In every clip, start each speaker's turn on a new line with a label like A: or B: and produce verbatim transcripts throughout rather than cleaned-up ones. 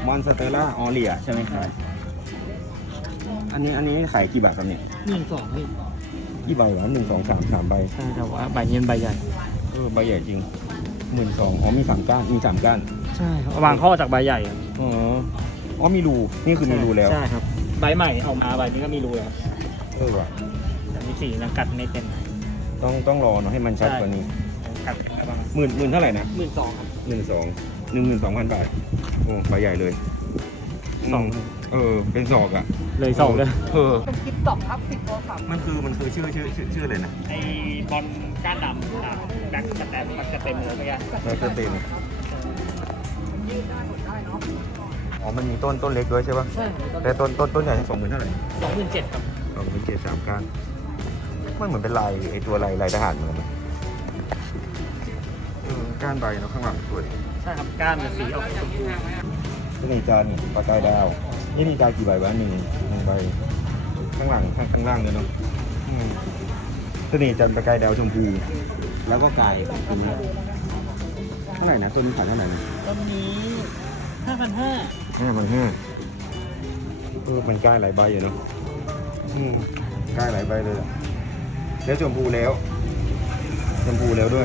A: มอนสเตลล่าออเลียใช่ไหมครับอันนี้อันนี้ขายกี่บาทครับเนี่ย
B: หนึ่งสองพี่
A: กี่ใบวะหนึ่งสองสามสามใบ
B: ใช่แต่ว่าใบเย็นใบใหญ่
A: เออใบใหญ่จริงหมื่นสองอ๋อมีสามก้านมีสามก้าน
B: ใช่ครับวางข้อจากใบใหญ่ครับ
A: อ๋ออ๋อมีรูนี่คือมีรูแล้ว
B: ใช่ครับใบใหม่ออกมาใบนี้ก็มีรูแล้ว
A: เออว่ะ
B: แต่มีสีนะกัดไม่เต็ม
A: ต้องต้องรอเนาะให้มันชัดกว่านี้
B: กัดกระบัง
A: หมื่นหมื่นเท่าไหร่นะ
B: หมื่นสองครับ
A: หนึ่งสองหนึ่งหมื่นสองพันบาทโอ้ใบใหญ่เลย
B: สอง
A: มเออเป็นศอกอ่ะ
B: เลยสองเลย
A: เออ
C: เป็นคลิปตอบครับสิบโทรศัพท์
A: มันคือมันคือชื่อชื่อชื่อชื่ออะไรนะ
B: ไอ้บอลก้านดำอ่ะแบ็คสแตมมันจะเต็มเลยไปกัน
A: แล้วจะเป็น
C: ยืดได้หมดได้เนาะ
A: อ๋อมันมีต้นต้นเล็กด้วยใช่ป่ะ
B: ใช่
A: แต่ต้นต้นต้นใหญ่สองหมื่นเท่าไหร่
B: สองหมื่นเจ็ดครับ
A: สองหมื่นเจ็ดสามก้านมันเหมือนเป็นลายไอตัวลายลายทหารเหมือนกันนะเออก้านใบเนาะข้างหลังสวย
B: ใช่ครับก้านมันสีออกชมพู
A: นี่นินจานี่ปลากายดาวนี่นินจากี่ใบวะหนึ่งหนึ่งใบข้างหลังข้างข้างล่างเลยเนาะอืมตัวนี้จันปลากายดาวชมพูแล้วก็กายตัวนี้เท่าไหร่นะตัวนี้ขายเท่าไหร่นะ
B: ต้นนี้ห้าพันห้า
A: ห้าพันห้าเออมันกายหลายใบอยู่เนาะอืมกายหลายใบเลยอะแล้วชมพูแล้วชมพูแล้วด้วย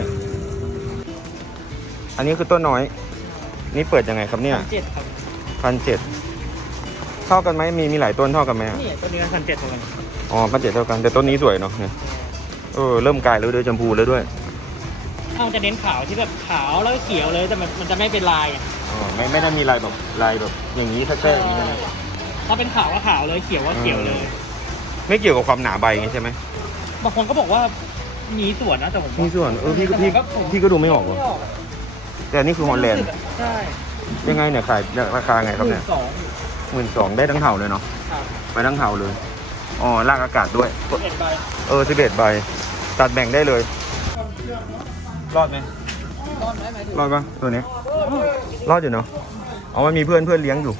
A: อันนี้คือต้นน้อย นี่เปิดยังไงครับเนี่ย
B: เจ็ดครับ
A: พันเจ็ดเท่ากันไหมมีมีหลายต้นเท่ากันไหมอะ
B: นี่ต้นนี้ก็พันเจ็ดเหมือนกัน
A: อ๋อพันเจ็ดเท่ากันแต่ต้นนี้สวยเนาะเนี่ยเออเริ่มกลายแล้วด้วยชมพูแล้วด้วย
B: ถ้ามันจะเน้นขาวที่แบบขาวแล้วก็เขียวเลยแต่มันมันจะไม่เป็นลายไง
A: อ๋อไม่ไม่ได้มีลายแบบลายแบบอย่างนี้แท้ๆอย่างนี้นะ
B: ถ้าเป็นขาวก็ขาวเลยเขียวก็เขียวเลย
A: ไม่เกี่ยวกับความหนาใบไงใช่ไหม
B: บางคนก็บอกว่ามีส่วนนะแต่ผมว่า
A: มีส่วนเออพี่ก็พี่พี่ก็ดูไม่ออกว่ะแต่อันนี่คือฮอลแลนด์
B: ใช่
A: ยังไงเนี่ยขายราคาไงครับเนี่ย
B: สอง
A: หมื่นสองได้ทั้งเห่าเลยเนาะ
B: ครับ
A: ไปทั้งเห่าเลยอ๋อลากอากาศด้วย
B: เอ็ดใบ
A: เออสิบเอ็ดใบตัดแบ่งได้เลยรอดไหม
C: ตอนไหนหมายถึง
A: รอดปะตัวนี้รอดอยู่เนาะเอามันมีเพื่อนเพื่อนเลี้ยงอยู่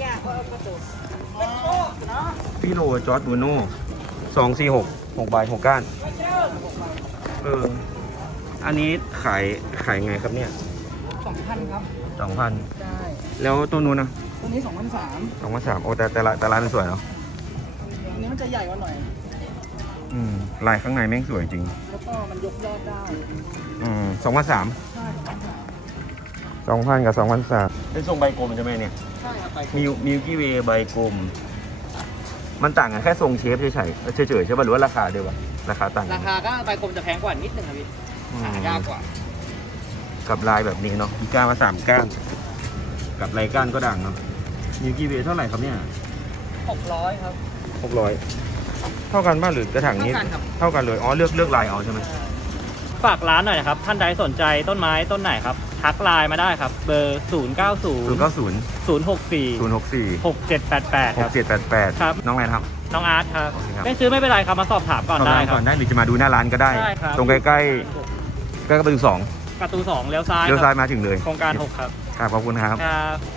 A: พี่โรจอร์ดบูโน่สองสี่หกหกใบหกก้านเอออันนี้ขายขายไงครับเนี่ย
C: สองพันครับ
A: สองพัน
C: ใช่
A: แล้วตัวนู้นนะ
C: ตัวนี้สองพันสาม
A: สองพันสามโอ้แต่แต่ละแต่ร้านมันสวยเนาะ
C: อันนี้มันจะใหญ่กว่าหน่อย
A: อืมลายข้างในแม่งสวยจริง
C: แล้วก็มันยกยอดได้
A: อืมสองพันสาม
C: ใช่ครับ
A: สองพันกับสองพันสามเป็นทรงใบกลมใช่ไหมเนี่ย
C: ใช่ครับไป
A: มิวมิวกี้เวย์ใบกลมมันต่างกันแค่ทรงเชฟเฉยๆเฉยๆใช่ป่ะหรือว่าราคาเดียวกันราคาต่างกั
C: ราน คาก็ใบกลมจะแพงกว่านิดนึงครับพี่
A: อืม
C: หายากกว่า
A: กับลายแบบนี้เนาะมีก้านมาสามก้านกับลายก้านก็ด่างเนาะมิวกี้เวย์เท่าไหร่ครับเนี่ย
C: หกร้อยครับ
A: หกร้อยเท่ากันบ้างหรือกระถางนี้
C: เท่ากันครับ
A: เท่ากันเลยอ๋อเลือกเลือกลายเอาใช่ไหม
B: ฝากร้านหน่อยนะครับท่านใดสนใจต้นไม้ต้นไหนครับทักไลน์มาได้ครับเบอร์ศูนย์เก้าศูน
A: ศูน
B: ย์
A: ย์เก้าศูนย์
B: ศูนย์หกสี่
A: ศูนย์หกสี่
B: หกเจ็ดแปดแปด
A: ห
B: ค
A: ก
B: รับ
A: เจ็ดแปดแปด
B: ครับ
A: น้องแอนครับ
B: น้องอาร์ตครับ
A: โอเคครับ
B: ไม่ซื้อไม่เป็นไรครับมาสอบถามก่อนได้
A: เข้าร้า
B: ครั
A: ก่อบ นได้หรือจะมาดูหน้าร้านก็ได้
B: ได้ครับ
A: ตรงใกล้ๆใกล้ๆประตูสอง
B: ประตูสองเลี้ยวซ้าย
A: เลี้ยวซ้ายมาถึงเลย
B: โครงการหกครับ
A: ครับขอบคุณครับ
B: ครับ